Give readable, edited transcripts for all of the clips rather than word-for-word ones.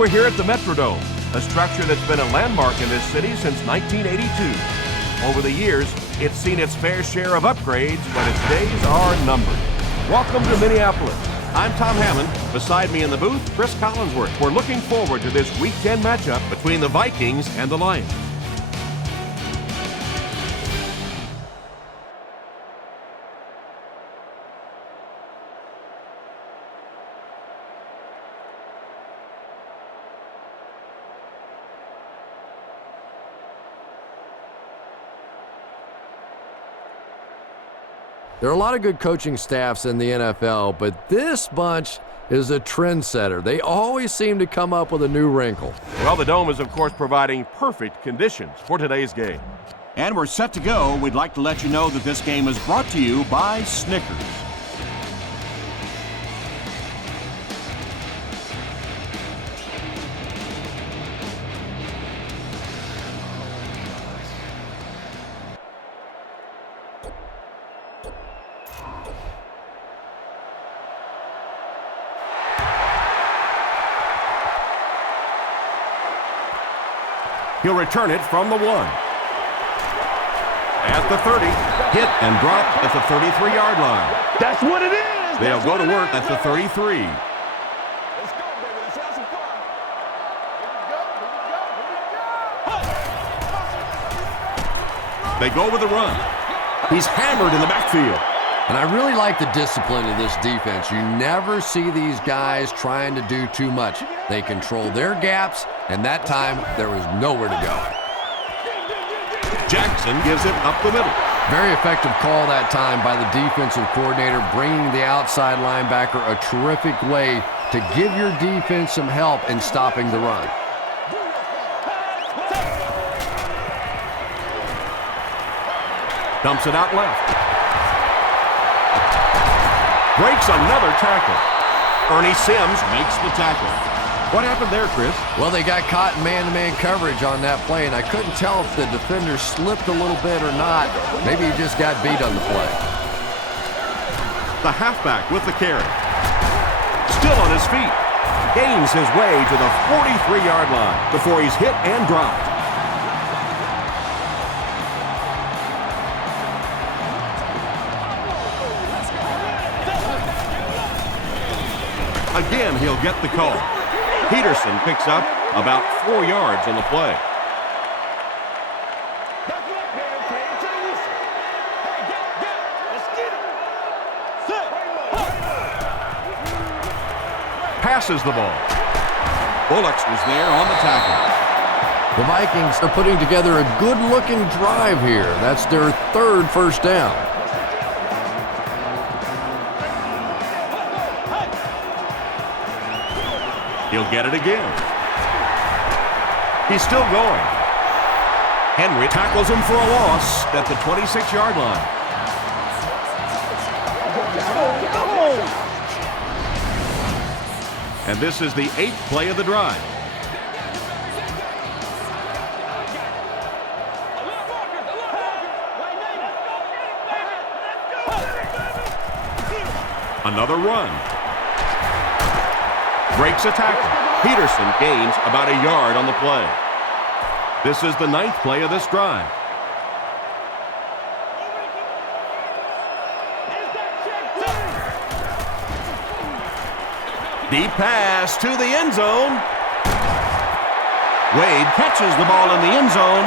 We're here at the Metrodome, a structure that's been a landmark in this city since 1982. Over the years, it's seen its fair share of upgrades, but its days are numbered. Welcome to Minneapolis. I'm Tom Hammond. Beside me in the booth, Chris Collinsworth. We're looking forward to this Week 10 matchup between the Vikings and the Lions. There are a lot of good coaching staffs in the NFL, but this bunch is a trendsetter. They always seem to come up with a new wrinkle. Well, the Dome is, of course, providing perfect conditions for today's game. And we're set to go. We'd like to let you know that this game is brought to you by Snickers. He'll return it from the 1. At the 30. Hit and dropped at the 33-yard line. That's what it is. They'll go to work at the 33. Let's go, baby. Let's have some fun. Here we go. They go with the run. He's hammered in the backfield. And I really like the discipline of this defense. You never see these guys trying to do too much. They control their gaps, and that time there was nowhere to go. Jackson gives it up the middle. Very effective call that time by the defensive coordinator, bringing the outside linebacker a terrific way to give your defense some help in stopping the run. Dumps it out left. Breaks another tackle. Ernie Sims makes the tackle. What happened there, Chris? Well, they got caught in man-to-man coverage on that play, and I couldn't tell if the defender slipped a little bit or not. Maybe he just got beat on the play. The halfback with the carry. Still on his feet. Gains his way to the 43-yard line before he's hit and dropped. Again, he'll get the call. Peterson picks up about 4 yards on the play. Passes the ball. Bullocks was there on the tackle. The Vikings are putting together a good-looking drive here. That's their 3rd first down. He'll get it again. He's still going. Henry tackles him for a loss at the 26-yard line. And this is the 8th play of the drive. Another run. Breaks a tackle. Peterson gains about a yard on the play. This is the 9th play of this drive. Deep pass to the end zone. Wade catches the ball in the end zone,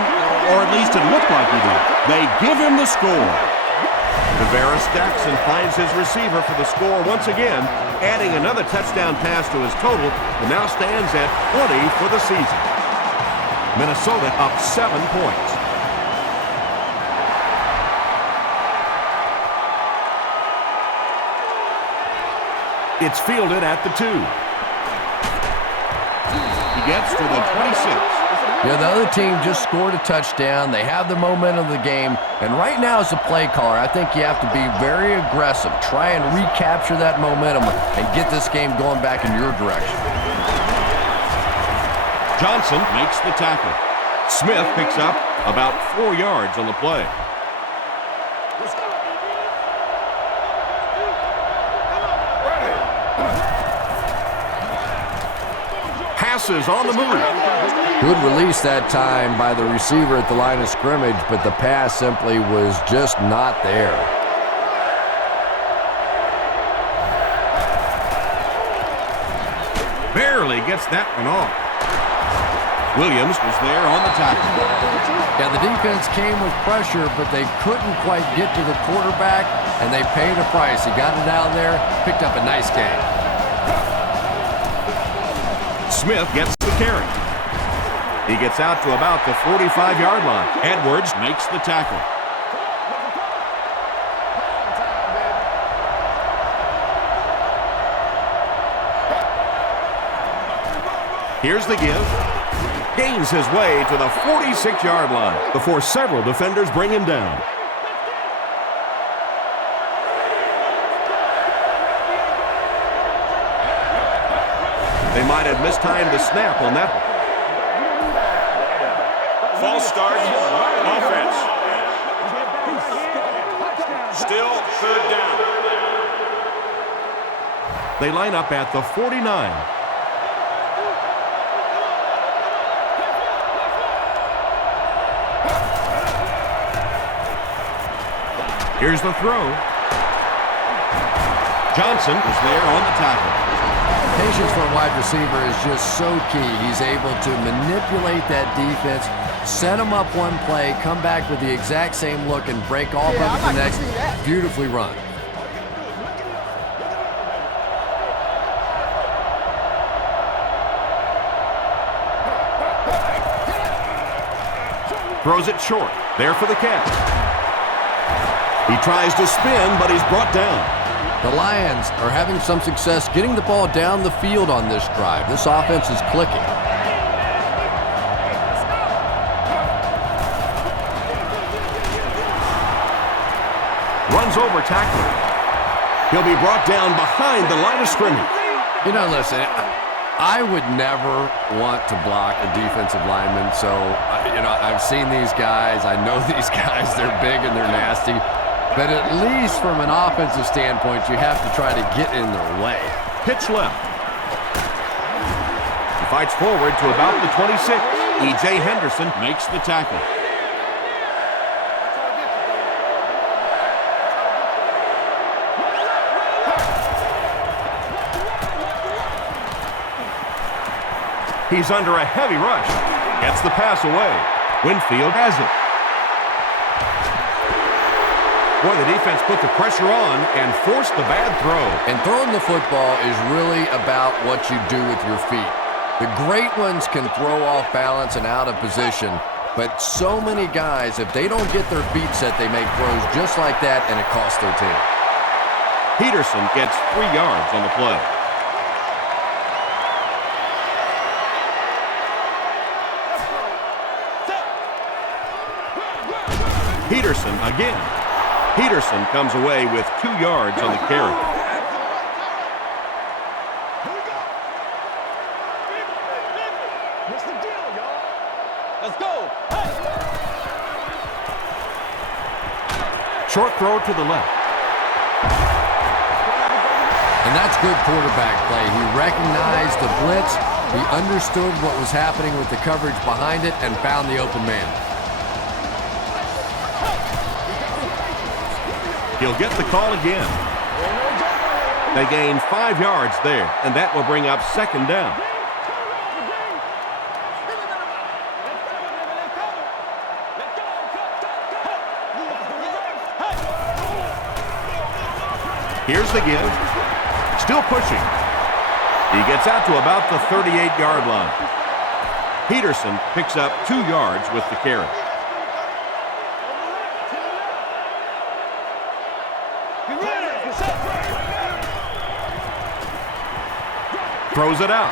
or at least it looked like he did. They give him the score. Tavares Jackson finds his receiver for the score once again, adding another touchdown pass to his total, and now stands at 20 for the season. Minnesota up 7 points. It's fielded at the 2. He gets to the 26. Yeah, the other team just scored a touchdown. They have the momentum of the game. And right now, as a play caller, I think you have to be very aggressive. Try and recapture that momentum and get this game going back in your direction. Johnson makes the tackle. Smith picks up about 4 yards on the play. passes on the move. Good release that time by the receiver at the line of scrimmage, but the pass simply was just not there. Barely gets that one off. Williams was there on the tackle. Yeah, the defense came with pressure, but they couldn't quite get to the quarterback, and they paid a price. He got it down there, picked up a nice gain. Smith gets the carry. He gets out to about the 45-yard line. Edwards makes the tackle. Here's the give. Gains his way to the 46-yard line before several defenders bring him down. They might have mistimed the snap on that one. False start, offense. Still third down. They line up at the 49. Here's the throw. Johnson is there on the tackle. Patience for a wide receiver is just so key. He's able to manipulate that defense, set them up one play, come back with the exact same look, and break off of it the next. Beautifully run. Throws it short. There for the catch. He tries to spin, but he's brought down. The Lions are having some success getting the ball down the field on this drive. This offense is clicking. Runs over tackler. He'll be brought down behind the line of scrimmage. You know, listen, I would never want to block a defensive lineman, so, I've seen these guys. I know these guys. They're big and they're nasty. But at least from an offensive standpoint, you have to try to get in their way. Pitch left. He fights forward to about the 26. E.J. Henderson makes the tackle. He's under a heavy rush. Gets the pass away. Winfield has it. Boy, the defense put the pressure on and forced the bad throw. And throwing the football is really about what you do with your feet. The great ones can throw off balance and out of position, but so many guys, if they don't get their feet set, they make throws just like that, and it costs their team. Peterson gets 3 yards on the play. Peterson again. Peterson comes away with 2 yards on the carry. What's the deal, y'all? Let's go. Short throw to the left. And that's good quarterback play. He recognized the blitz, he understood what was happening with the coverage behind it, and found the open man. He'll get the call again. They gain 5 yards there, and that will bring up second down. Here's the give. Still pushing. He gets out to about the 38-yard line. Peterson picks up 2 yards with the carry. Throws it out.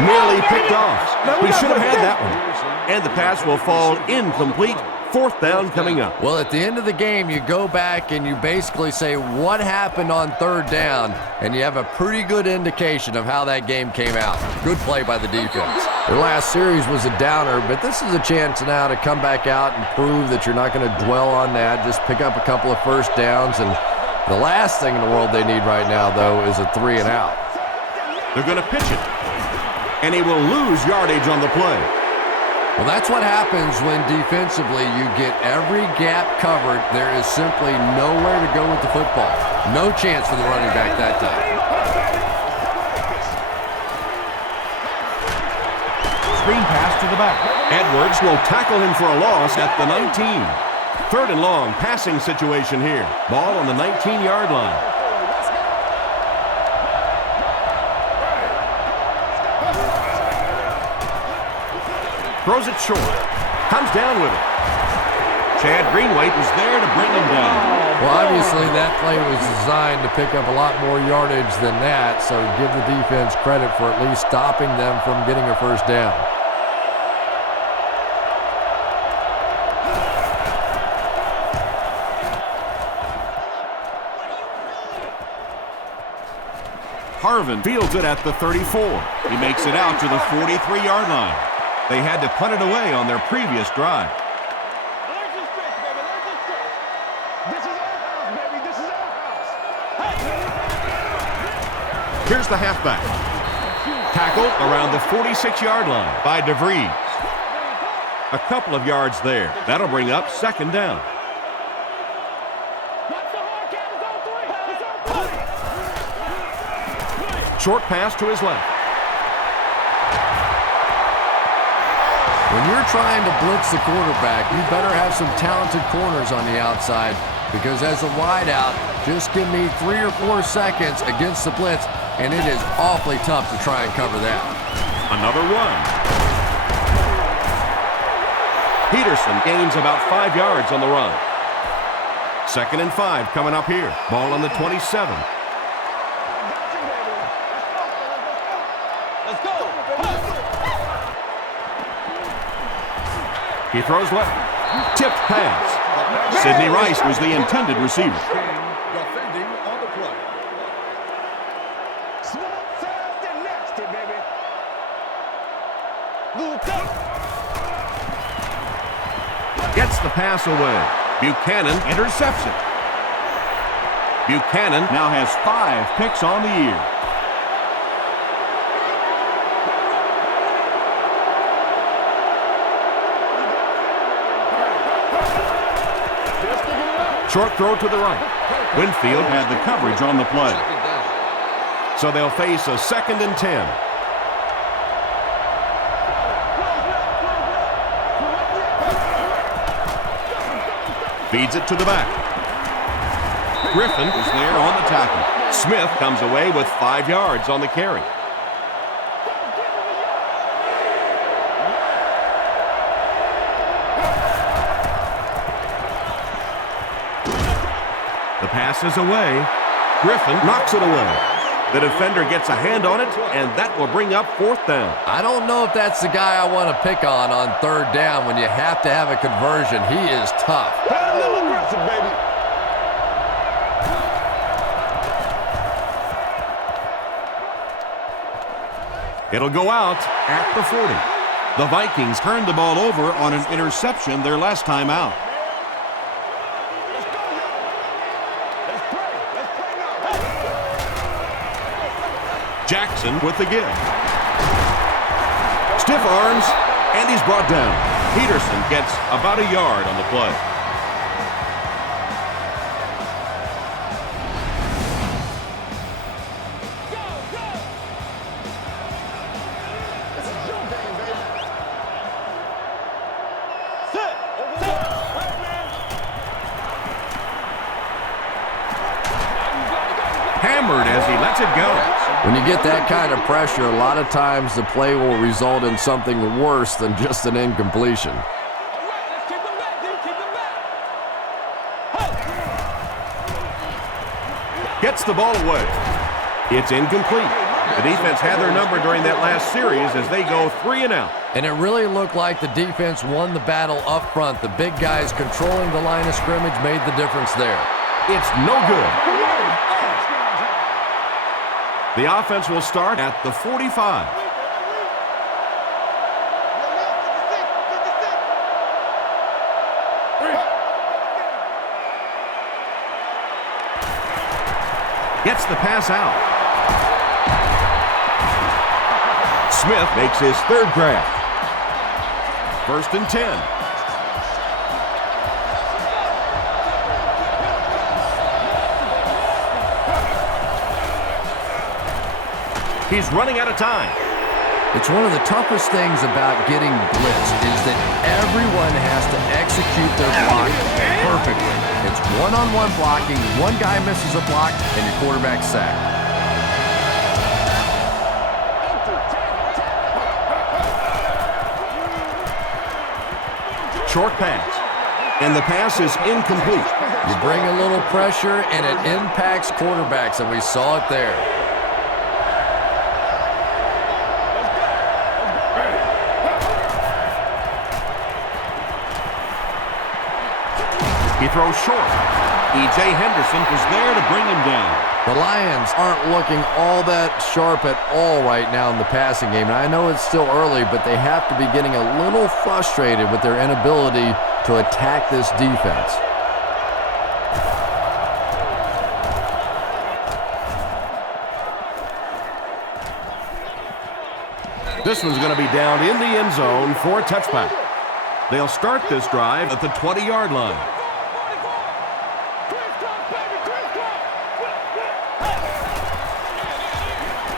Nearly picked off. We should have had that one. And the pass will fall incomplete. 4th down coming up. Well, at the end of the game, you go back and you basically say what happened on 3rd down, and you have a pretty good indication of how that game came out. Good play by the defense. Their last series was a downer, but this is a chance now to come back out and prove that you're not going to dwell on that. Just pick up a couple of first downs, and the last thing in the world they need right now, though, is a 3 and out. They're going to pitch it. And he will lose yardage on the play. Well, that's what happens when defensively you get every gap covered. There is simply nowhere to go with the football. No chance for the running back that time. Screen pass to the back. Edwards will tackle him for a loss at the 19. 3rd and long, passing situation here. Ball on the 19-yard line. Throws it short. Comes down with it. Chad Greenwaite was there to bring him down. Well, obviously that play was designed to pick up a lot more yardage than that, so give the defense credit for at least stopping them from getting a first down. Harvin fields it at the 34. He makes it out to the 43-yard line. They had to punt it away on their previous drive. Here's the halfback. Tackled around the 46-yard line by DeVries. A couple of yards there. That'll bring up 2nd down. Short pass to his left. When you're trying to blitz the quarterback, you better have some talented corners on the outside, because as a wideout, just give me 3 or 4 seconds against the blitz, and it is awfully tough to try and cover that. Another run. Peterson gains about 5 yards on the run. 2nd and 5 coming up here. Ball on the 27. Let's go. He throws left. Tipped pass. Sidney Rice was the intended receiver. Defending on the play. Gets the pass away. Buchanan intercepts it. Buchanan now has 5 picks on the year. Short throw to the right. Winfield had the coverage on the play. So they'll face a 2nd and 10. Feeds it to the back. Griffin is there on the tackle. Smith comes away with 5 yards on the carry. The pass is away. Griffin knocks it away. The defender gets a hand on it, and that will bring up 4th down. I don't know if that's the guy I want to pick on 3rd down when you have to have a conversion. He is tough. A little aggressive, baby. It'll go out at the 40. The Vikings turned the ball over on an interception their last time out. Jackson with the give. Stiff arms, and he's brought down. Peterson gets about a yard on the play. Hammered as he lets it go. When you get that kind of pressure, a lot of times the play will result in something worse than just an incompletion. Gets the ball away. It's incomplete. The defense had their number during that last series as they go 3 and out. And it really looked like the defense won the battle up front. The big guys controlling the line of scrimmage made the difference there. It's no good. The offense will start at the 45. Gets the pass out. Smith makes his third grab. 1st and 10. He's running out of time. It's one of the toughest things about getting blitzed is that everyone has to execute their block perfectly. It's one-on-one blocking. One guy misses a block, and your quarterback's sacked. Short pass. And the pass is incomplete. You bring a little pressure, and it impacts quarterbacks, and we saw it there. He throws short. E.J. Henderson is there to bring him down. The Lions aren't looking all that sharp at all right now in the passing game. And I know it's still early, but they have to be getting a little frustrated with their inability to attack this defense. This one's going to be down in the end zone for a touchback. They'll start this drive at the 20-yard line.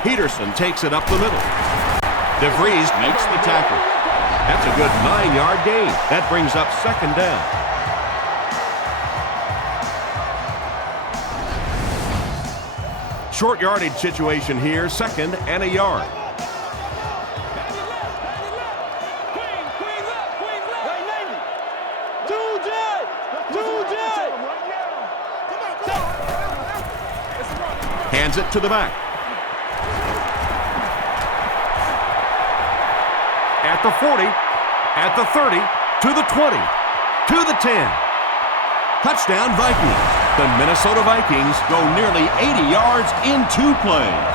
Peterson takes it up the middle. DeVries makes the tackle. That's a good 9-yard gain. That brings up 2nd down. Short yardage situation here, 2nd and a yard. Hands it to the back. At the 40, at the 30, to the 20, to the 10. Touchdown Vikings. The Minnesota Vikings go nearly 80 yards in 2 plays.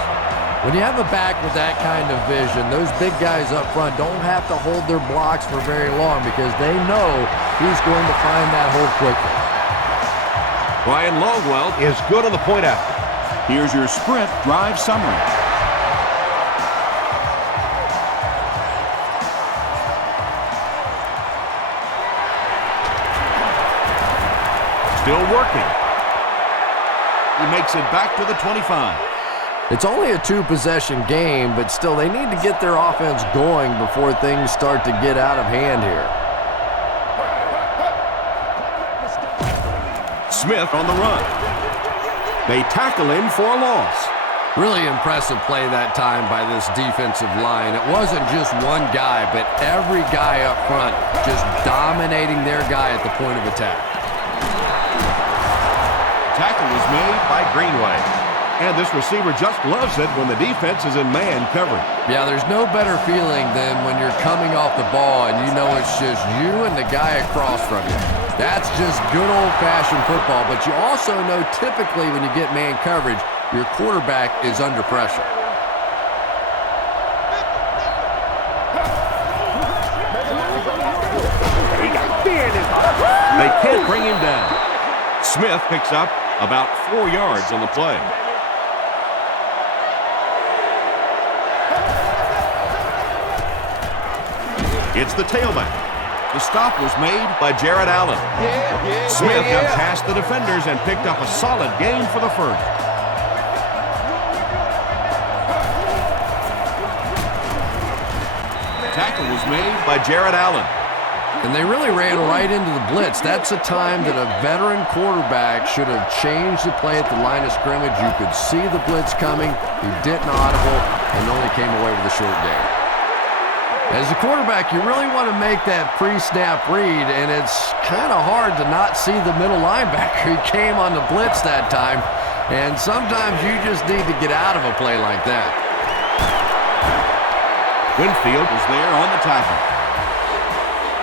When you have a back with that kind of vision, those big guys up front don't have to hold their blocks for very long because they know he's going to find that hole quickly. Ryan Longwell is good on the point after. Here's your sprint drive summary. Still working. He makes it back to the 25. It's only a 2-possession game, but still they need to get their offense going before things start to get out of hand here. Smith on the run. They tackle him for a loss. Really impressive play that time by this defensive line. It wasn't just one guy, but every guy up front just dominating their guy at the point of attack. Tackle was made by Greenway. And this receiver just loves it when the defense is in man coverage. Yeah, there's no better feeling than when you're coming off the ball and you know it's just you and the guy across from you. That's just good old-fashioned football, but you also know typically when you get man coverage, your quarterback is under pressure. They can't bring him down. Smith picks up about 4 yards on the play. It's the tailback. The stop was made by Jared Allen. Smith got past the defenders and picked up a solid gain for the first. Tackle was made by Jared Allen. And they really ran right into the blitz. That's a time that a veteran quarterback should have changed the play at the line of scrimmage. You could see the blitz coming. He didn't audible and only came away with a short gain. As a quarterback, you really want to make that pre-snap read, and it's kind of hard to not see the middle linebacker. He came on the blitz that time, and sometimes you just need to get out of a play like that. Winfield was there on the tackle.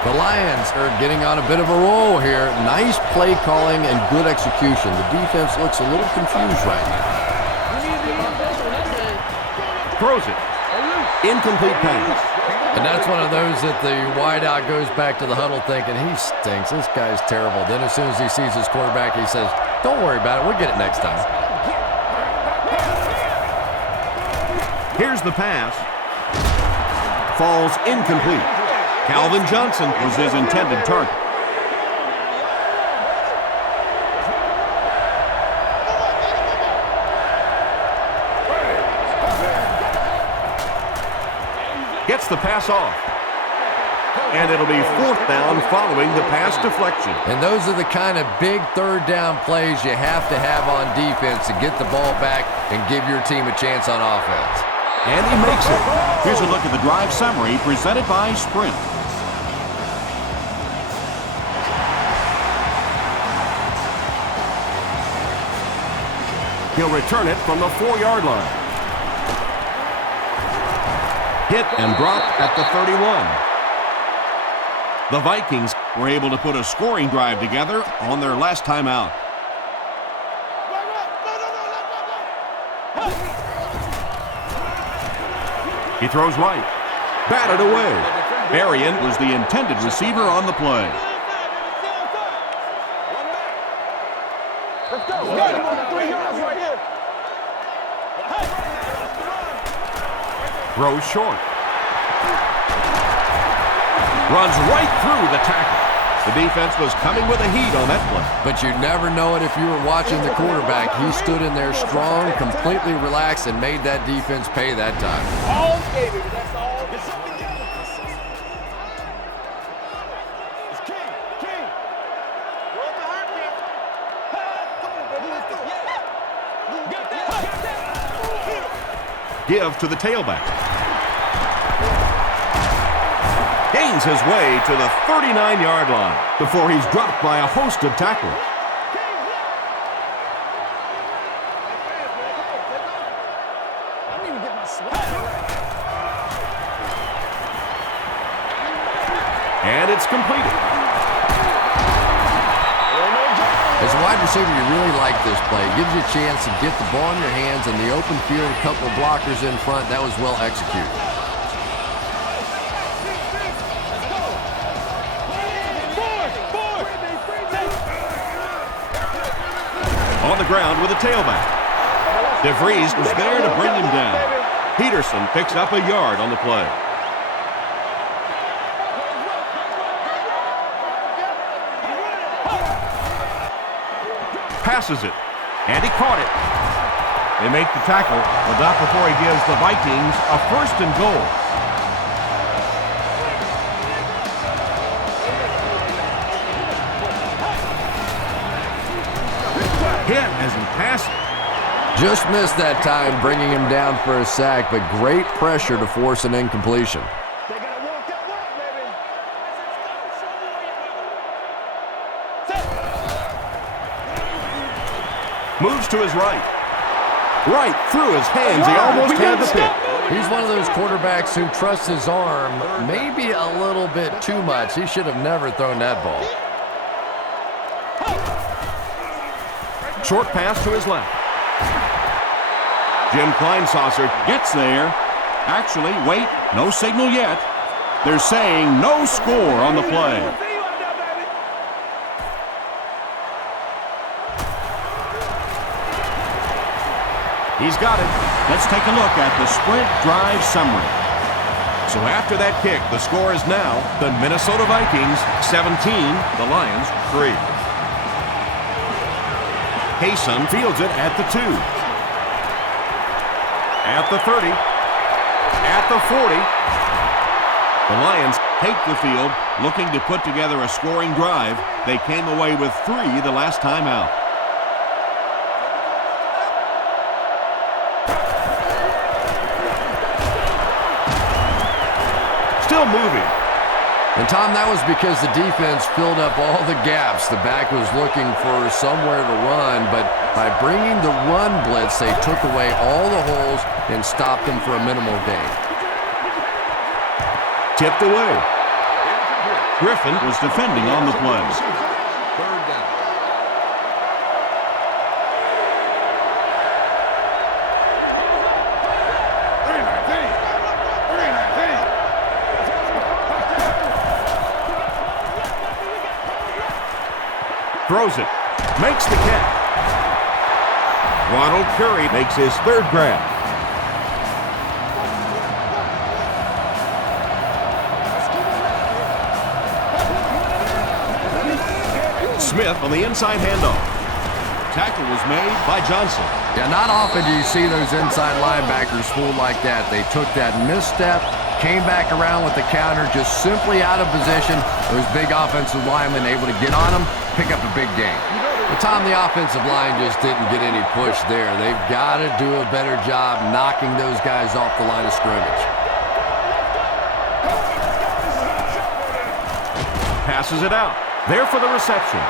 The Lions are getting on a bit of a roll here. Nice play calling and good execution. The defense looks a little confused right now. Throws it. Incomplete pass. And that's one of those that the wideout goes back to the huddle thinking, he stinks, this guy's terrible. Then as soon as he sees his quarterback, he says, don't worry about it, we'll get it next time. Here's the pass. falls incomplete. Calvin Johnson was his intended target. Gets the pass off. And it'll be fourth down following the pass deflection. And those are the kind of big third down plays you have to have on defense to get the ball back and give your team a chance on offense. And he makes it. Here's a look at the drive summary presented by Sprint. He'll return it from the 4-yard line. Hit and dropped at the 31. The Vikings were able to put a scoring drive together on their last time out. He throws right. Batted away. Arian was the intended receiver on the play. Let's go. We got him on the 3 yards right here. Throws short. Runs right through the tackle. The defense was coming with a heat on that play. But you never know it if you were watching the quarterback. He stood in there strong, completely relaxed, and made that defense pay that time. All baby, that's all. It's King. King. Where's the heartbeat? Come on, baby, let's go. Got that. Give to the tailback. Gains his way to the 39-yard line before he's dropped by a host of tacklers. And it's completed. As a wide receiver, you really like this play. It gives you a chance to get the ball in your hands in the open field, a couple of blockers in front. That was well executed. On the ground with a tailback. DeVries was there to bring him down. Peterson picks up a yard on the play. Passes it, and he caught it. They make the tackle, but not before he gives the Vikings a 1st and goal. Hit as he passes. Just missed that time, bringing him down for a sack, but great pressure to force an incompletion. They gotta walk that walk, baby. Moves to his right. Right through his hands. He almost had the pick. He's one of those quarterbacks who trusts his arm maybe a little bit too much. He should have never thrown that ball. Short pass to his left. Jim Kleinsasser gets there. Actually, wait, no signal yet. They're saying no score on the play. He's got it. Let's take a look at the sprint drive summary. So after that kick, the score is now the Minnesota Vikings 17, the Lions 3. Hayson fields it at the 2. At the 30. At the 40. The Lions take the field, looking to put together a scoring drive. They came away with 3 the last time out. Still moving. And, Tom, that was because the defense filled up all the gaps. The back was looking for somewhere to run, but by bringing the run blitz, they took away all the holes and stopped them for a minimal gain. Tipped away. Griffin was defending on the play. Third down. Throws it. Makes the catch. Ronald Curry makes his 3rd grab. Smith on the inside handoff. Tackle was made by Johnson. Yeah, not often do you see those inside linebackers fooled like that. They took that misstep, came back around with the counter, just simply out of position. Those big offensive linemen able to get on them, pick up a big gain. But Tom, the offensive line just didn't get any push there. They've got to do a better job knocking those guys off the line of scrimmage. Passes it out. There for the reception.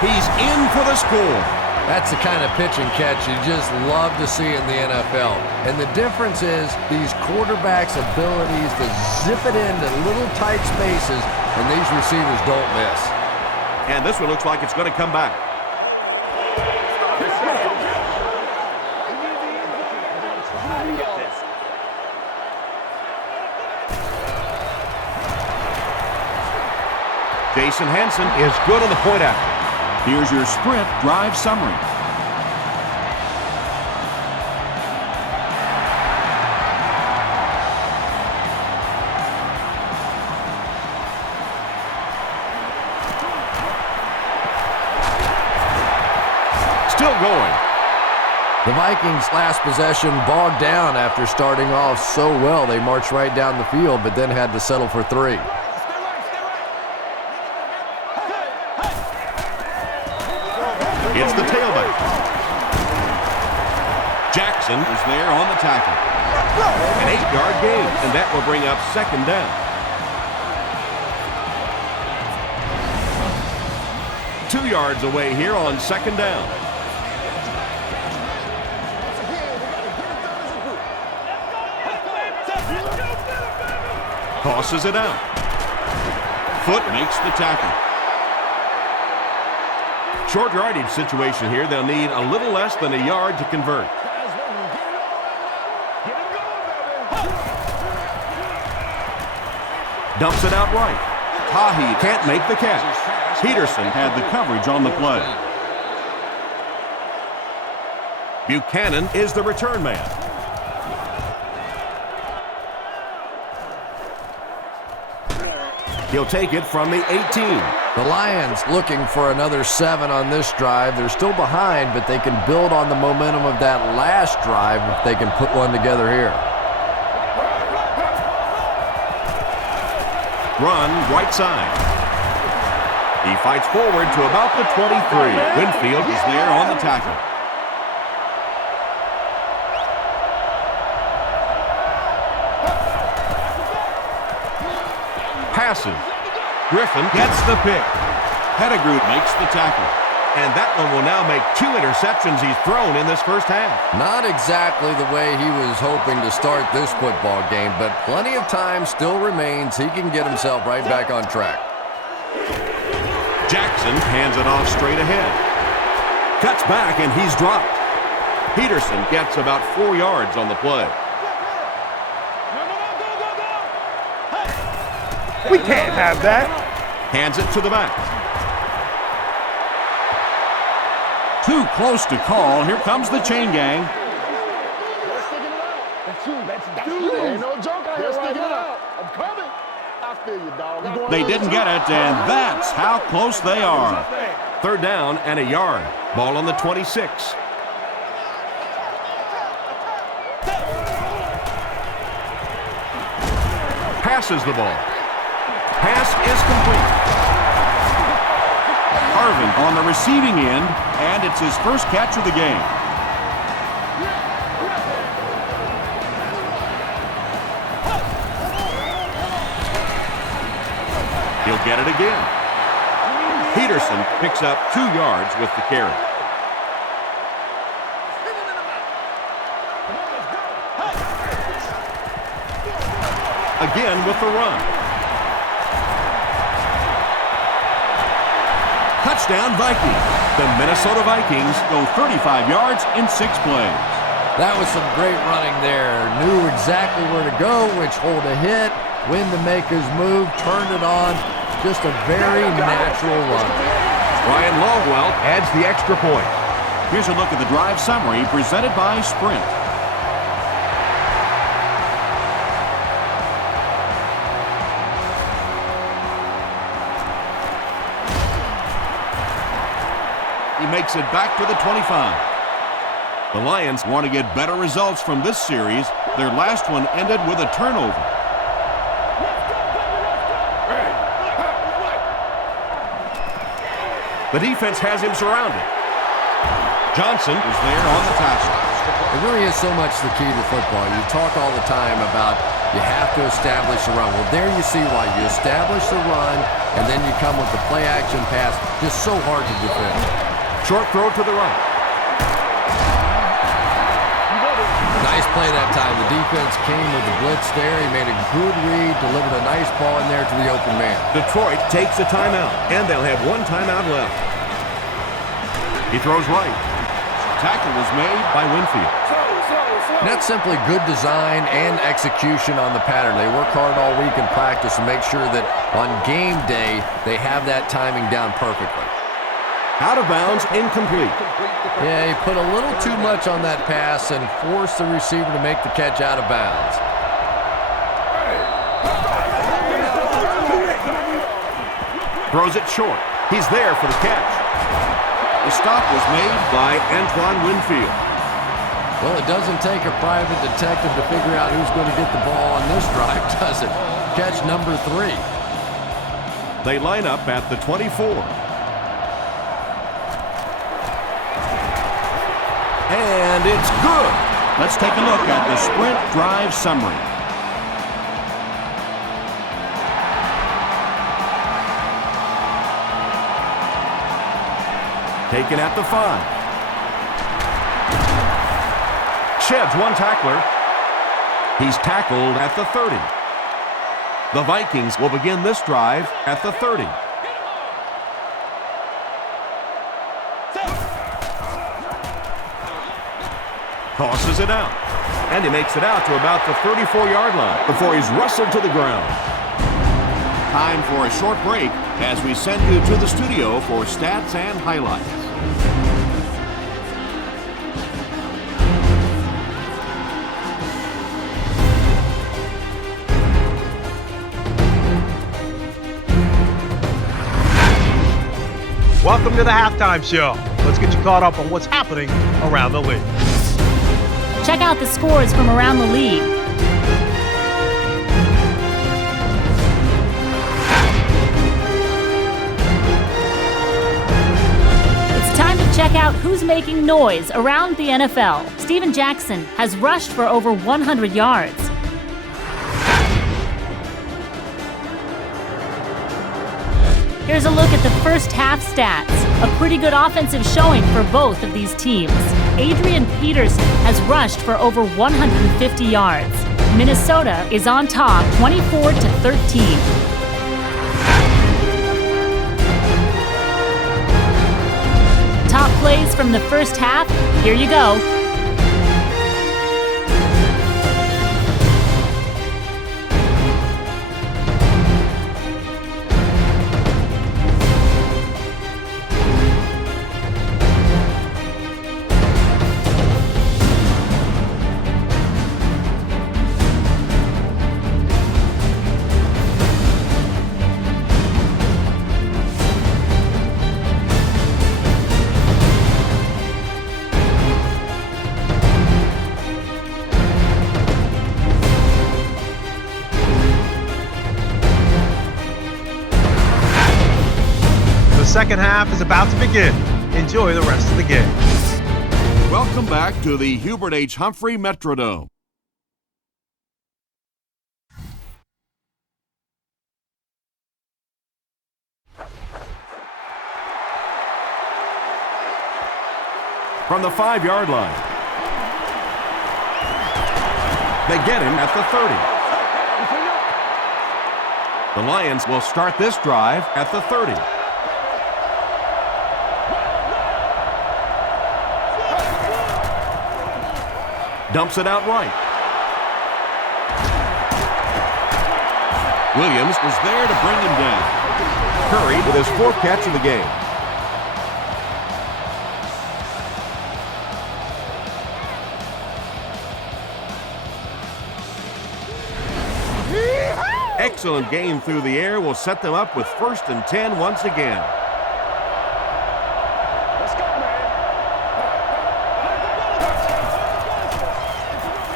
He's in for the score. That's the kind of pitch and catch you just love to see in the NFL. And the difference is these quarterbacks' abilities to zip it into little tight spaces, and these receivers don't miss. And this one looks like it's going to come back. Jason Hansen is good on the point after. Here's your sprint drive summary. Still going. The Vikings' last possession bogged down after starting off so well. They marched right down the field, but then had to settle for 3. It's the tailback. Jackson is there on the tackle. An 8-yard gain, and that will bring up second down. Two yards away here on second down. Tosses it out. Foot makes the tackle. Short yardage situation here. They'll need a little less than a yard to convert. Dumps it out right. Tahi can't make the catch. Peterson had the coverage on the play. Buchanan is the return man. He'll take it from the 18. The Lions looking for another 7 on this drive. They're still behind, but they can build on the momentum of that last drive if they can put one together here. Run right side. He fights forward to about the 23. Winfield is there on the tackle. Passes. Griffin gets the pick. Pettigrew makes the tackle. And that one will now make 2 interceptions he's thrown in this first half. Not exactly the way he was hoping to start this football game, but plenty of time still remains. He can get himself right back on track. Jackson hands it off straight ahead. Cuts back and he's dropped. Peterson gets about 4 yards on the play. We can't have that. Hands it to the back. Too close to call. Here comes the chain gang. Ain't no joke out here right now. I'm coming. I feel you, dog. They didn't get it, and that's how close they are. Third down and a yard. Ball on the 26. Passes the ball. Pass is complete. Harvin on the receiving end, and it's his first catch of the game. He'll get it again. Peterson picks up 2 yards with the carry. Again with the run. Touchdown Vikings. The Minnesota Vikings go 35 yards in 6 plays. That was some great running there. Knew exactly where to go, which hole to hit, when to make his move, turned it on. Just a very natural run. Ryan Longwell adds the extra point. Here's a look at the drive summary presented by Sprint. He makes it back to the 25. The Lions want to get better results from this series. Their last one ended with a turnover. The defense has him surrounded. Johnson is there on the tackle. It really is so much the key to football. You talk all the time about you have to establish the run. Well, there you see why. You establish the run, and then you come with the play-action pass. Just so hard to defend. Short throw to the right. Nice play that time. The defense came with the blitz there. He made a good read, delivered a nice ball in there to the open man. Detroit takes a timeout, and they'll have one timeout left. He throws right. Tackle was made by Winfield. And that's simply good design and execution on the pattern. They work hard all week in practice to make sure that on game day they have that timing down perfectly. Out of bounds, incomplete. Yeah, he put a little too much on that pass and forced the receiver to make the catch out of bounds. Throws it short. He's there for the catch. The stop was made by Antoine Winfield. Well, it doesn't take a private detective to figure out who's going to get the ball on this drive, does it? Catch number 3. They line up at the 24. And it's good. Let's take a look at the sprint drive summary. Taken at the 5. Sheds one tackler. He's tackled at the 30. The Vikings will begin this drive at the 30. Tosses it out. And he makes it out to about the 34-yard line before he's wrestled to the ground. Time for a short break as we send you to the studio for stats and highlights. Welcome to the halftime show. Let's get you caught up on what's happening around the league. Check out the scores from around the league. It's time to check out who's making noise around the NFL. Steven Jackson has rushed for over 100 yards. Here's a look at the first half stats. A pretty good offensive showing for both of these teams. Adrian Peterson has rushed for over 150 yards. Minnesota is on top 24-13. Top plays from the first half, here you go. The second half is about to begin. Enjoy the rest of the game. Welcome back to the Hubert H. Humphrey Metrodome. From the 5-yard line. They get him at the 30. The Lions will start this drive at the 30. Dumps it out right. Williams was there to bring him down. Curry with his 4th catch of the game. Excellent game through the air will set them up with 1st and 10 once again. Let's go.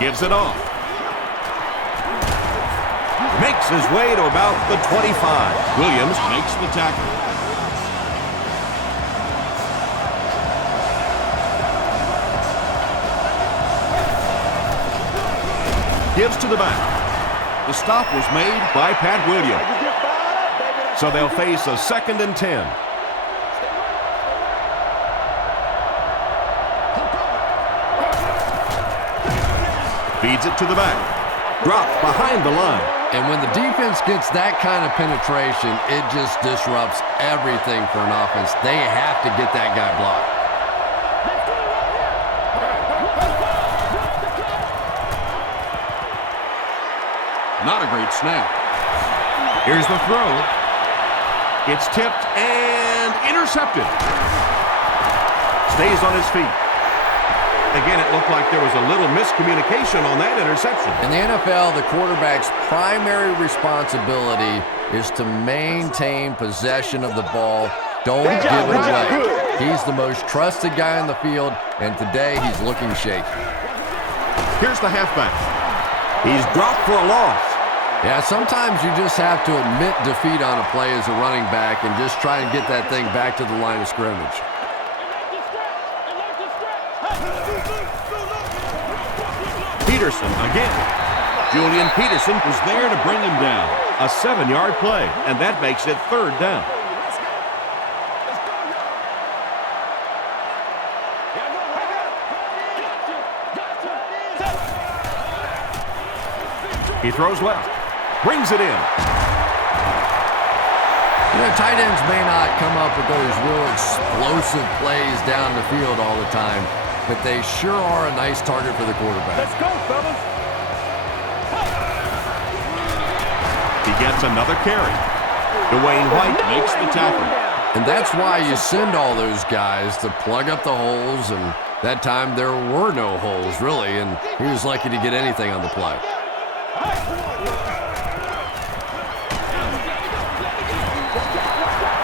Gives it off. Makes his way to about the 25. Williams makes the tackle. Gives to the back. The stop was made by Pat Williams. So they'll face a 2nd and 10. Feeds it to the back. Dropped behind the line. And when the defense gets that kind of penetration, it just disrupts everything for an offense. They have to get that guy blocked. Not a great snap. Here's the throw. It's tipped and intercepted. Stays on his feet. Again, it looked like there was a little miscommunication on that interception. In the NFL, the quarterback's primary responsibility is to maintain possession of the ball. Don't give it away. He's the most trusted guy in the field, and today he's looking shaky. Here's the halfback. He's dropped for a loss. Yeah, sometimes you just have to admit defeat on a play as a running back and just try and get that thing back to the line of scrimmage. Peterson again. Julian Peterson was there to bring him down. A 7-yard play, and that makes it 3rd down. He throws left. Brings it in. You know, tight ends may not come up with those real explosive plays down the field all the time, but they sure are a nice target for the quarterback. Let's go, fellas. He gets another carry. Dwayne White makes the tackle. And that's why you send all those guys to plug up the holes, and that time there were no holes, really, and he was lucky to get anything on the play.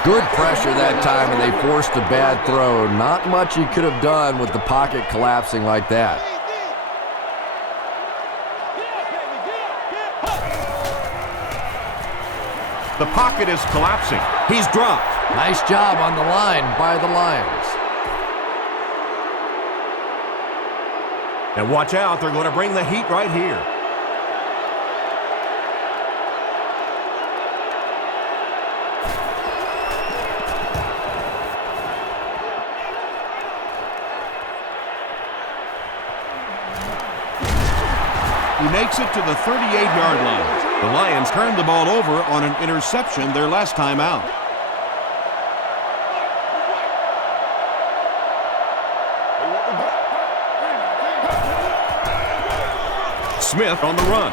Good pressure that time, and they forced a bad throw. Not much he could have done with the pocket collapsing like that. The pocket is collapsing. He's dropped. Nice job on the line by the Lions. And watch out, they're going to bring the heat right here. He makes it to the 38-yard line. The Lions turned the ball over on an interception their last time out. Smith on the run.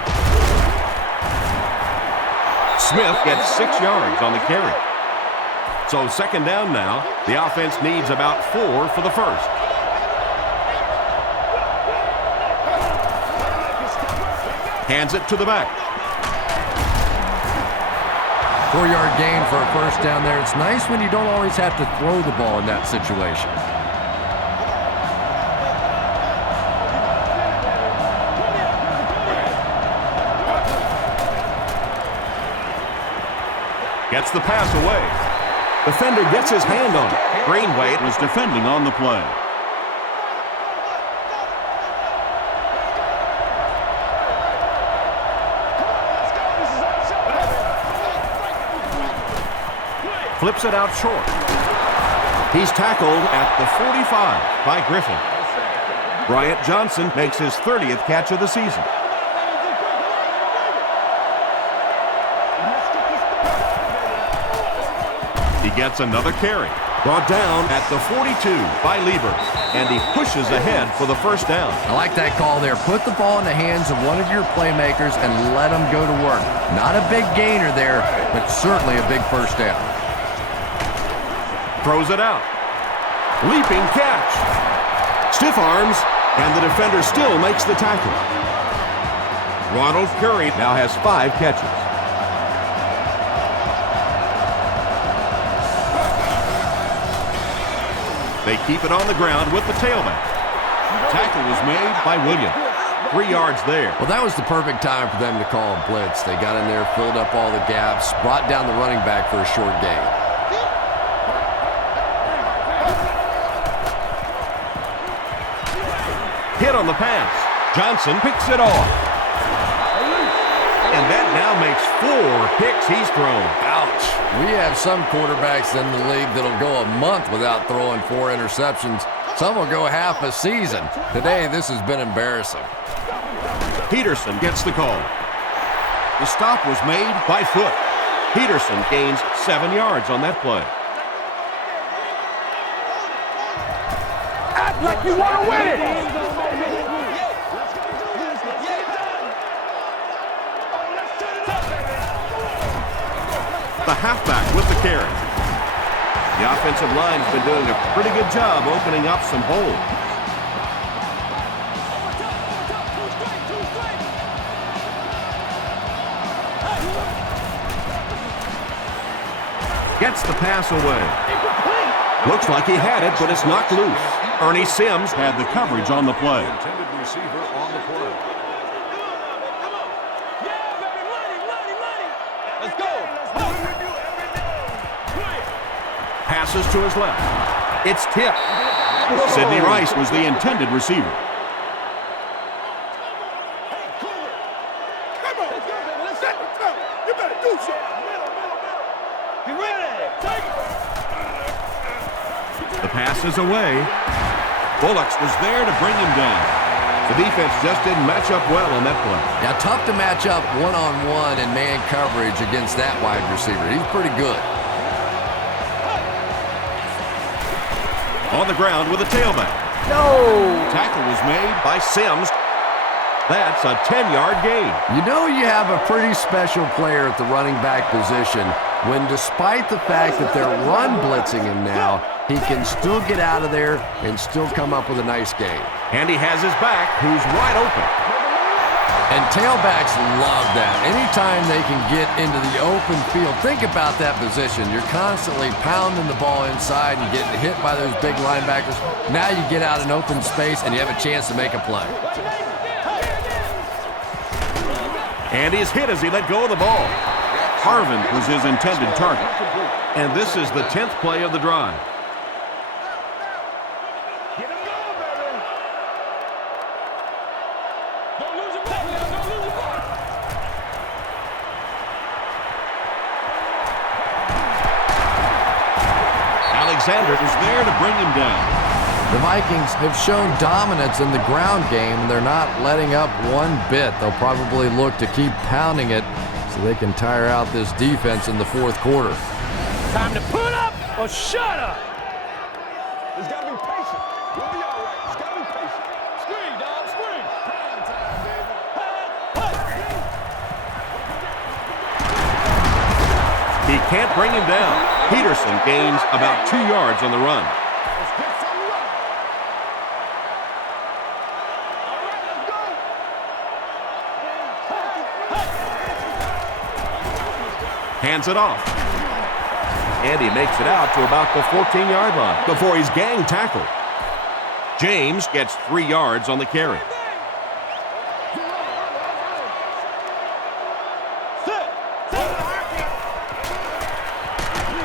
Smith gets 6 yards on the carry. So 2nd down now. The offense needs about 4 for the first. Hands it to the back. 4-yard gain for a first down there. It's nice when you don't always have to throw the ball in that situation. Gets the pass away. Defender gets his hand on it. Greenway was defending on the play. Flips it out short. He's tackled at the 45 by Griffin. Bryant Johnson makes his 30th catch of the season. He gets another carry. Brought down at the 42 by Lieber. And he pushes ahead for the first down. I like that call there. Put the ball in the hands of one of your playmakers and let them go to work. Not a big gainer there, but certainly a big first down. Throws it out. Leaping catch. Stiff arms, and the defender still makes the tackle. Ronald Curry now has 5 catches. They keep it on the ground with the tailback. Tackle was made by Williams. 3 yards there. Well, that was the perfect time for them to call a blitz. They got in there, filled up all the gaps, brought down the running back for a short gain. Hit on the pass. Johnson picks it off. And that now makes 4 picks he's thrown. Ouch. We have some quarterbacks in the league that'll go a month without throwing 4 interceptions. Some will go half a season. Today, this has been embarrassing. Peterson gets the call. The stop was made by foot. Peterson gains 7 yards on that play. Act like you want to win it! The halfback with the carry. The offensive line's been doing a pretty good job opening up some holes. Gets the pass away. Looks like he had it, but it's knocked loose. Ernie Sims had the coverage on the play. Intended receiver on the play. Let's go! Passes to his left. It's tipped. Sidney Rice was the intended receiver. Come on! Let's set the tone. You better do something. Be ready. Take it. The pass is away. Bullocks was there to bring him down. The defense just didn't match up well on that play. Now, tough to match up one-on-one in man coverage against that wide receiver. He's pretty good. On the ground with a tailback. No! Tackle was made by Sims. That's a 10-yard gain. You know you have a pretty special player at the running back position when, despite the fact that they're run blitzing him now, he can still get out of there and still come up with a nice gain. And he has his back, who's wide open. And tailbacks love that. Anytime they can get into the open field, think about that position. You're constantly pounding the ball inside and getting hit by those big linebackers. Now you get out in open space and you have a chance to make a play. And he's hit as he let go of the ball. Harvin was his intended target. And this is the 10th play of the drive. Get him going, baby. Don't lose your ball. Don't lose your ball. Alexander was there to bring him down. The Vikings have shown dominance in the ground game, and they're not letting up one bit. They'll probably look to keep pounding it so they can tire out this defense in the fourth quarter. Time to put up or shut up. It's got to be patient. You'll be all right. It's got to be patient. Screen, dog. Screen. Prime time, baby. He can't bring him down. Peterson gains about 2 yards on the run. Let's get some run. All right, let's go. Hands it off. And he makes it out to about the 14-yard line before he's gang tackled. James gets 3 yards on the carry.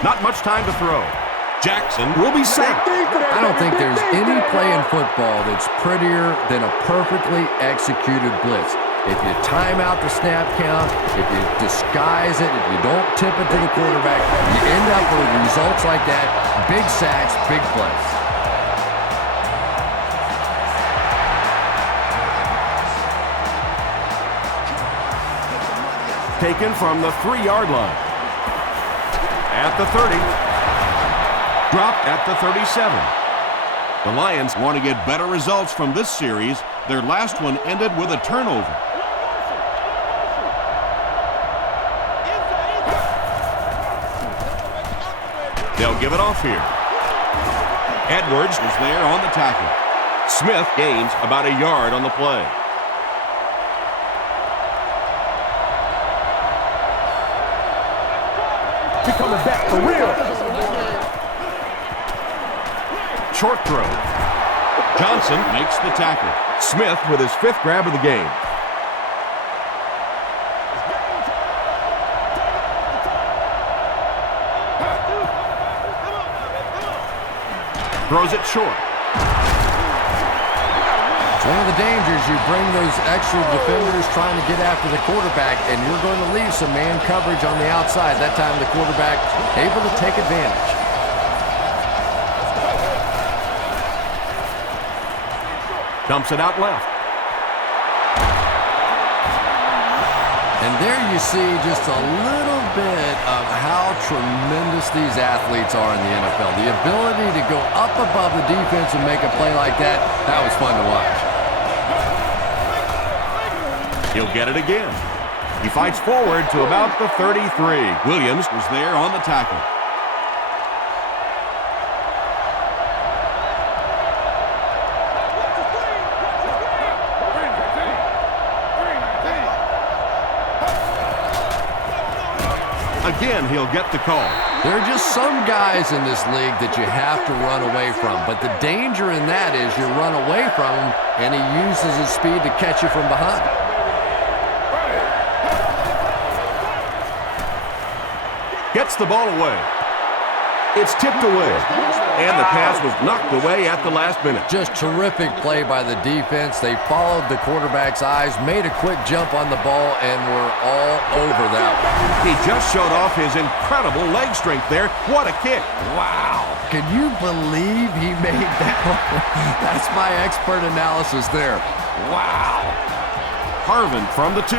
Not much time to throw. Jackson will be sacked. I don't think there's any play in football that's prettier than a perfectly executed blitz. If you time out the snap count, if you disguise it, if you don't tip it to the quarterback, you end up with results like that. Big sacks, big plays. Taken from the 3-yard line. At the 30. Dropped at the 37. The Lions want to get better results from this series. Their last one ended with a turnover. They'll give it off here. Edwards was there on the tackle. Smith gains about a yard on the play. He coming back for real. Short throw. Johnson makes the tackle. Smith with his 5th grab of the game. Throws it short. It's one of the dangers. You bring those extra defenders trying to get after the quarterback, and you're going to leave some man coverage on the outside. That time the quarterback able to take advantage. Dumps it out left. And there you see just a little bit of how tremendous these athletes are in the NFL. The ability to go up above the defense and make a play like that, that was fun to watch. He'll get it again. He fights forward to about the 33. Williams was there on the tackle. Again, he'll get the call. There are just some guys in this league that you have to run away from. But the danger in that is you run away from him, and he uses his speed to catch you from behind. Gets the ball away. It's tipped away. And the pass was knocked away at the last minute. Just terrific play by the defense. They followed the quarterback's eyes, made a quick jump on the ball, and were all over that one. He just showed off his incredible leg strength there. What a kick. Wow. Can you believe he made that one? That's my expert analysis there. Wow. Harvin from the 2.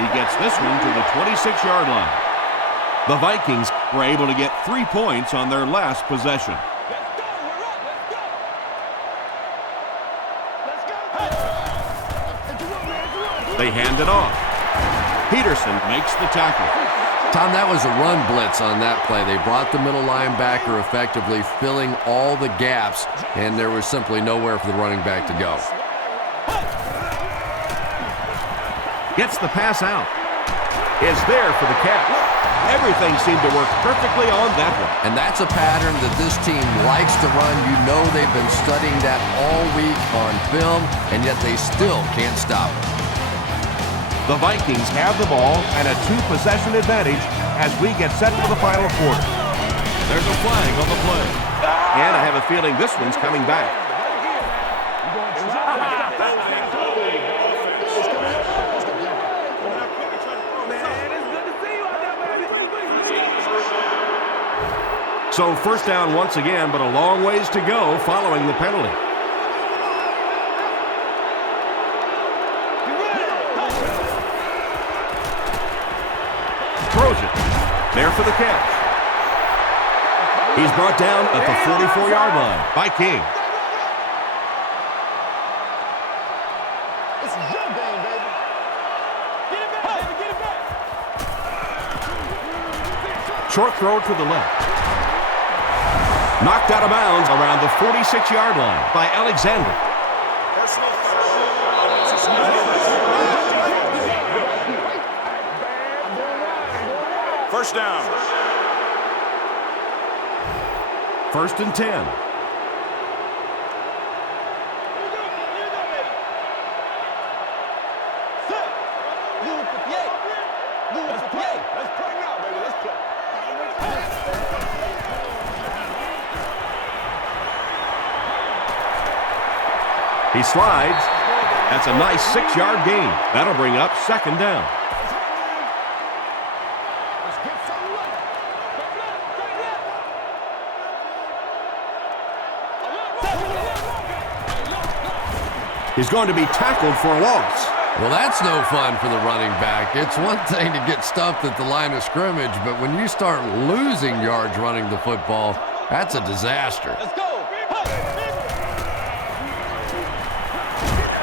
He gets this one to the 26-yard line. The Vikings were able to get 3 points on their last possession. They hand it off. Peterson Makes the tackle. Tom, that was a run blitz on that play. They brought the middle linebacker effectively, filling all the gaps, and there was simply nowhere for the running back to go. gets the pass out. Is there for the catch. Everything seemed to work perfectly on that one. And that's a pattern that this team likes to run. You know they've been studying that all week on film, and yet they still can't stop it. The Vikings have the ball and a 2-possession advantage as we get set for the final quarter. There's a flag on the play. And I have a feeling this one's coming back. So first down once again, but a long ways to go following the penalty. Throws it. There for the catch. He's brought down at the 44-yard line by King. It's your game, baby. Get it back, baby. Get it back. Short throw to the left. Knocked out of bounds around the 46-yard line by Alexander. First down. 1st and 10. Let's play now, baby. Let's play. He slides. That's a nice 6-yard gain. That'll bring up 2nd down. He's going to be tackled for a loss. Well, that's no fun for the running back. It's one thing to get stuffed at the line of scrimmage, but when you start losing yards running the football, that's a disaster. Let's go.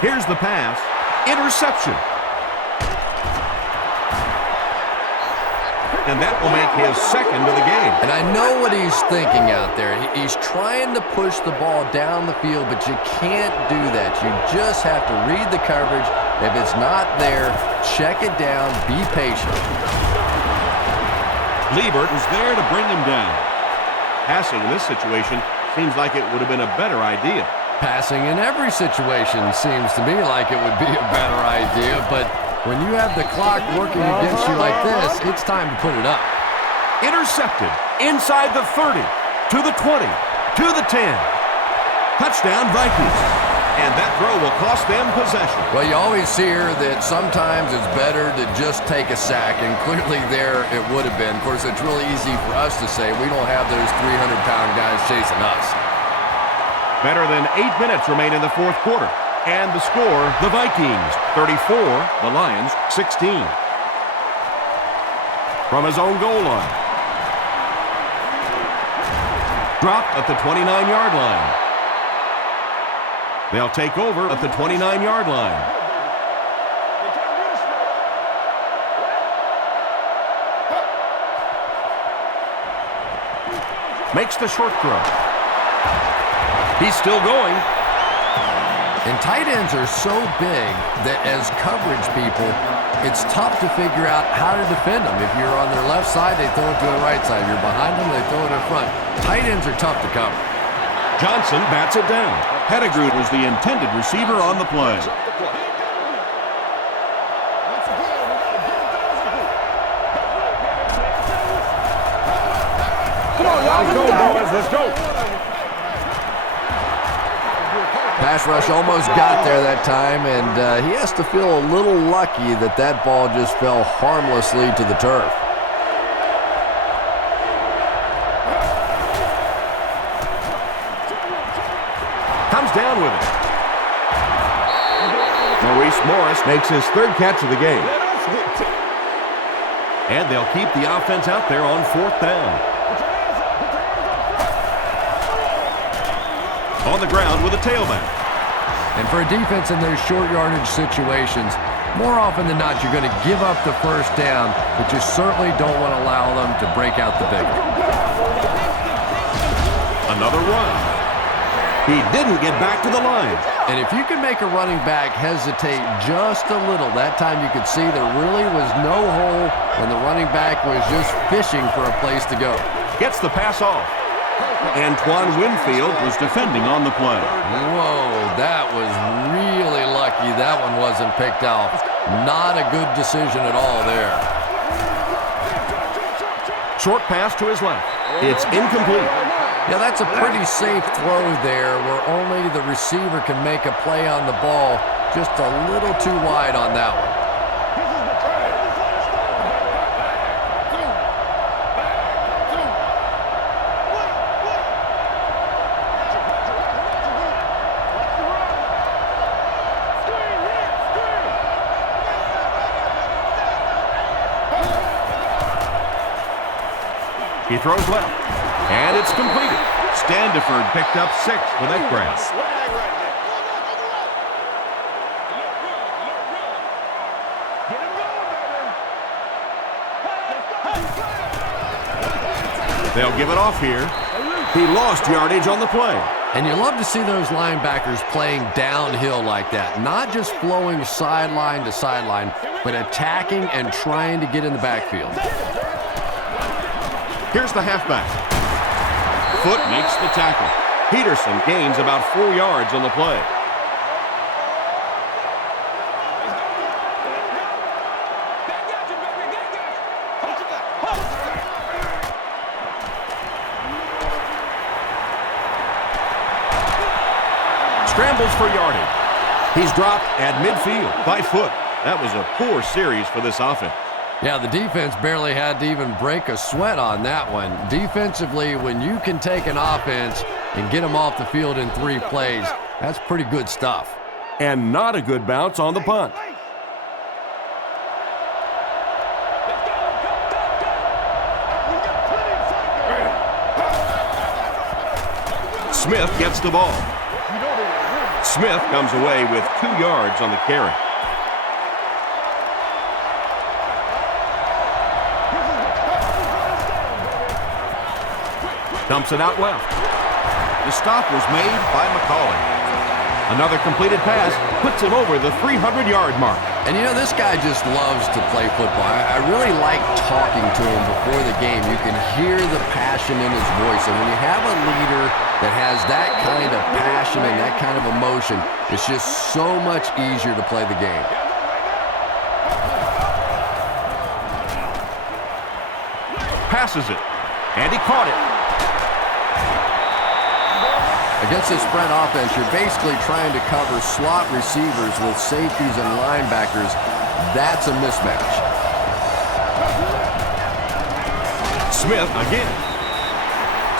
Here's the pass. Interception. And that will make his 2nd of the game. And I know what he's thinking out there. He's trying to push the ball down the field, but you can't do that. You just have to read the coverage. If it's not there, check it down, be patient. Liebert was there to bring him down. Passing in this situation, Seems like it would have been a better idea. Passing in every situation seems to me like it would be a better idea, but when you have the clock working against you like this, it's time to put it up. Intercepted inside the 30, to the 20, to the 10. Touchdown, Vikings. And that throw will cost them possession. Well, you always hear that sometimes it's better to just take a sack, and clearly there it would have been. Of course, it's really easy for us to say we don't have those 300-pound guys chasing us. Better than 8 minutes remain in the fourth quarter. And the score, the Vikings 34, the Lions 16. From his own goal line. Drop at the 29-yard line. They'll take over at the 29-yard line. Makes the short throw. He's still going. And tight ends are so big that as coverage people, it's tough to figure out how to defend them. If you're on their left side, they throw it to the right side. If you're behind them, they throw it in front. Tight ends are tough to cover. Johnson bats it down. Pettigrew was the intended receiver on the play. Come on, y'all. Let's go, boys. Let's go. Pass rush almost got there that time, and he has to feel a little lucky that that ball just fell harmlessly to the turf. Comes down with it. Maurice Morris makes his third catch of the game. And they'll keep the offense out there on fourth down. On the ground with a tailback. And for a defense in those short yardage situations, more often than not, you're going to give up the first down, but you certainly don't want to allow them to break out the big one. Another run. He didn't get back to the line. And if you can make a running back hesitate just a little, that time you could see there really was no hole when the running back was just fishing for a place to go. Gets the pass off. Antoine Winfield was defending on the play. Whoa, that was really lucky that one wasn't picked off. Not a good decision at all there. Short pass to his left. It's incomplete. Yeah, that's a pretty safe throw there where only the receiver can make a play on the ball. Just a little too wide on that one. He throws left, and it's completed. Standiford picked up 6 for that grab. They'll give it off here. He lost yardage on the play. And you love to see those linebackers playing downhill like that. Not just flowing sideline to sideline, but attacking and trying to get in the backfield. Here's the halfback. Foot makes the tackle. Peterson gains about 4 yards on the play. Scrambles for yardage. He's dropped at midfield by Foot. That was a poor series for this offense. Yeah, the defense barely had to even break a sweat on that one. Defensively, when you can take an offense and get them off the field in 3 plays, that's pretty good stuff. And not a good bounce on the punt. Smith gets the ball. Smith comes away with 2 yards on the carry. Dumps it out left. The stop was made by McCauley. Another completed pass puts him over the 300-yard mark. And, you know, this guy just loves to play football. I really like talking to him before the game. You can hear the passion in his voice. And when you have a leader that has that kind of passion and that kind of emotion, it's just so much easier to play the game. Passes it, and he caught it. Against this spread offense, you're basically trying to cover slot receivers with safeties and linebackers. That's a mismatch. Smith again.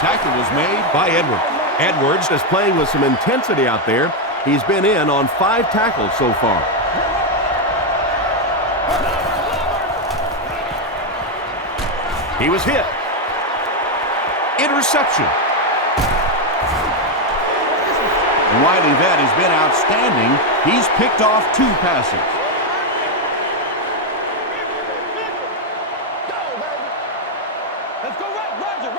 Tackle was made by Edwards. Edwards is playing with some intensity out there. He's been in on 5 tackles so far. He was hit. Interception. Riley Vett has been outstanding. He's picked off 2 passes. Let's go, Roger.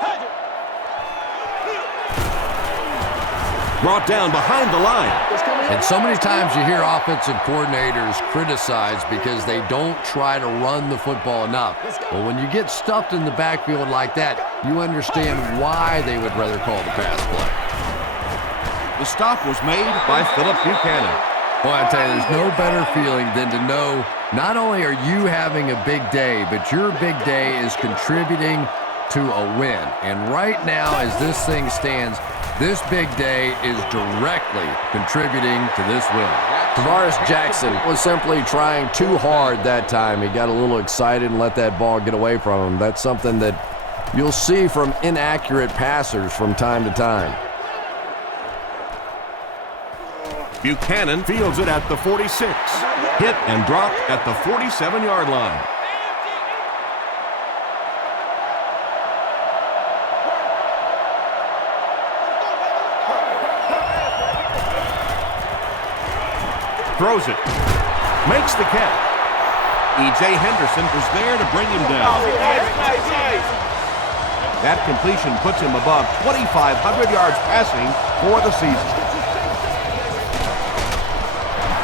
Brought down behind the line. And so many times you hear offensive coordinators criticized because they don't try to run the football enough. Well, when you get stuffed in the backfield like that, you understand why they would rather call the pass play. The stop was made by Philip Buchanan. Boy, I tell you, there's no better feeling than to know not only are you having a big day, but your big day is contributing to a win. And right now, as this thing stands, this big day is directly contributing to this win. Tavares Jackson was simply trying too hard that time. He got a little excited and let that ball get away from him. That's something that you'll see from inaccurate passers from time to time. Buchanan fields it at the 46. Hit and dropped at the 47-yard line. Throws it. Makes the catch. E.J. Henderson was there to bring him down. That completion puts him above 2,500 yards passing for the season.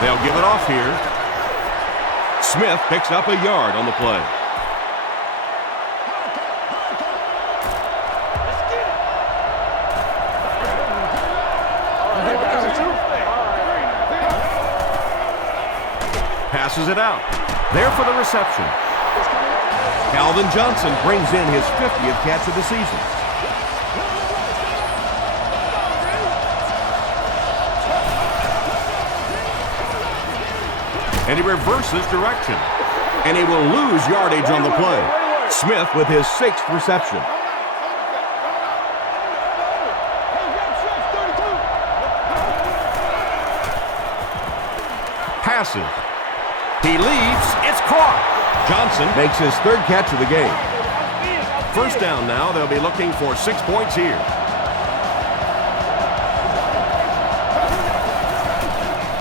They'll give it off here. Smith picks up a yard on the play. Passes it out. There for the reception. Calvin Johnson brings in his 50th catch of the season. And he reverses direction. And he will lose yardage on the play. Smith with his 6th reception. Passes. He leaves. It's caught. Johnson makes his 3rd catch of the game. First down now. They'll be looking for 6 points here.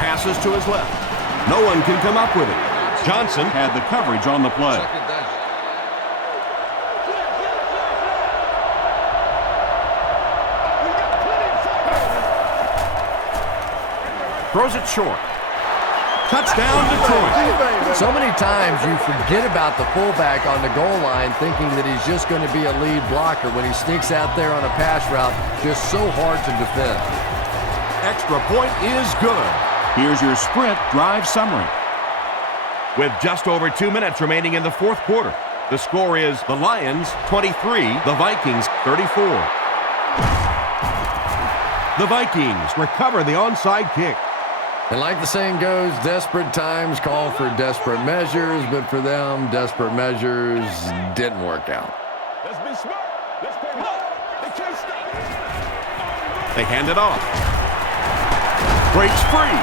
Passes to his left. No one can come up with it. Johnson had the coverage on the play. Throws it short. Touchdown, Detroit. So many times you forget about the fullback on the goal line thinking that he's just going to be a lead blocker when he sneaks out there on a pass route, just so hard to defend. Extra point is good. Here's your sprint drive summary. With just over 2 minutes remaining in the 4th quarter, the score is the Lions 23, the Vikings 34. The Vikings recover the onside kick. And like the saying goes, desperate times call for desperate measures, but for them, desperate measures didn't work out. Let's be smart. Let's play ball. They can't stop us. They hand it off. Breaks free.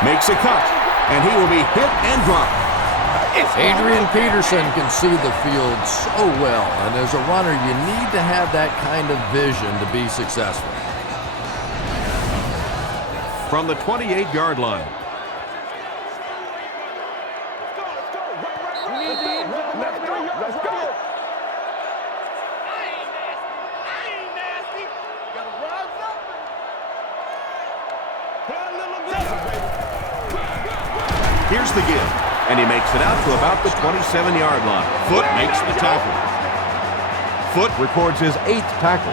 Makes a cut. And he will be hit and dropped. Adrian Peterson can see the field so well. And as a runner, you need to have that kind of vision to be successful. From the 28-yard line. Let's go. Here's the give. And he makes it out to about the 27-yard line. Foot makes the tackle. Foot records his 8th tackle.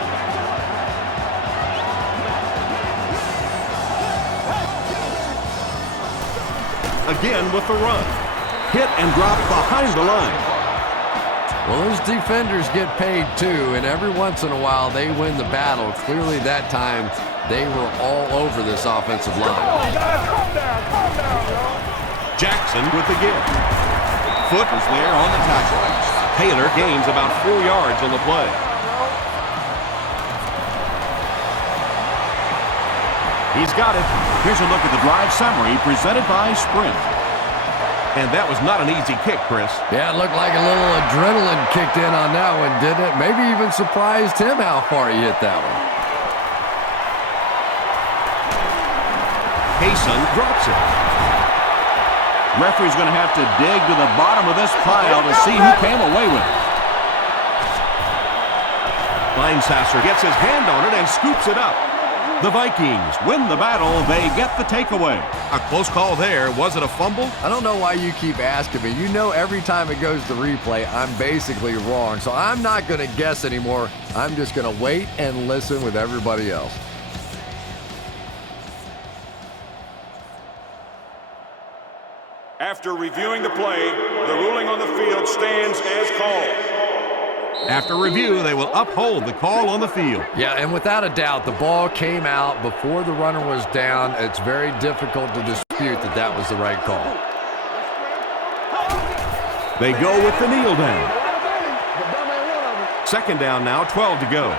Again with the run. Hit and drop behind the line. Well, those defenders get paid too, and every once in a while they win the battle. Clearly that time they were all over this offensive line. Calm down, y'all. Jackson with the give. Foot is there on the tackle. Taylor gains about 4 yards on the play. He's got it. Here's a look at the drive summary presented by Sprint. And that was not an easy kick, Chris. Yeah, it looked like a little adrenaline kicked in on that one, didn't it? Maybe even surprised him how far he hit that one. Payson drops it. Referee's going to have to dig to the bottom of this pile to see who came away with it. Linesasser gets his hand on it and scoops it up. The Vikings win the battle. They get the takeaway. A close call there. Was it a fumble? I don't know why you keep asking me. You know every time it goes to replay, I'm basically wrong. So I'm not going to guess anymore. I'm just going to wait and listen with everybody else. After reviewing the play, the ruling on the field stands as called. After review, they will uphold the call on the field. Yeah, and without a doubt, the ball came out before the runner was down. It's very difficult to dispute that that was the right call. They go with the kneel down. Second down now, 12 to go.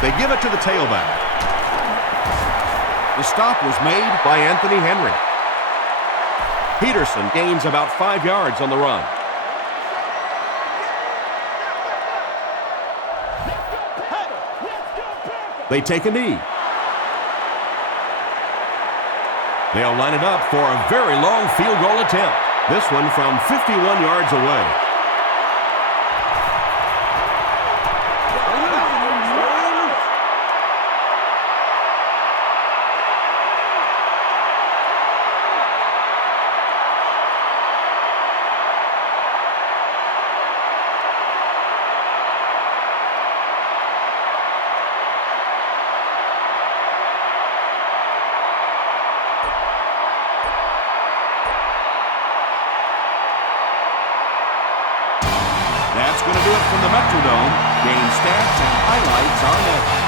They give it to the tailback. The stop was made by Anthony Henry. Peterson gains about 5 yards on the run. They take a knee. They'll line it up for a very long field goal attempt. This one from 51 yards away. That's going to do it from the Metrodome. Game stats and highlights are next.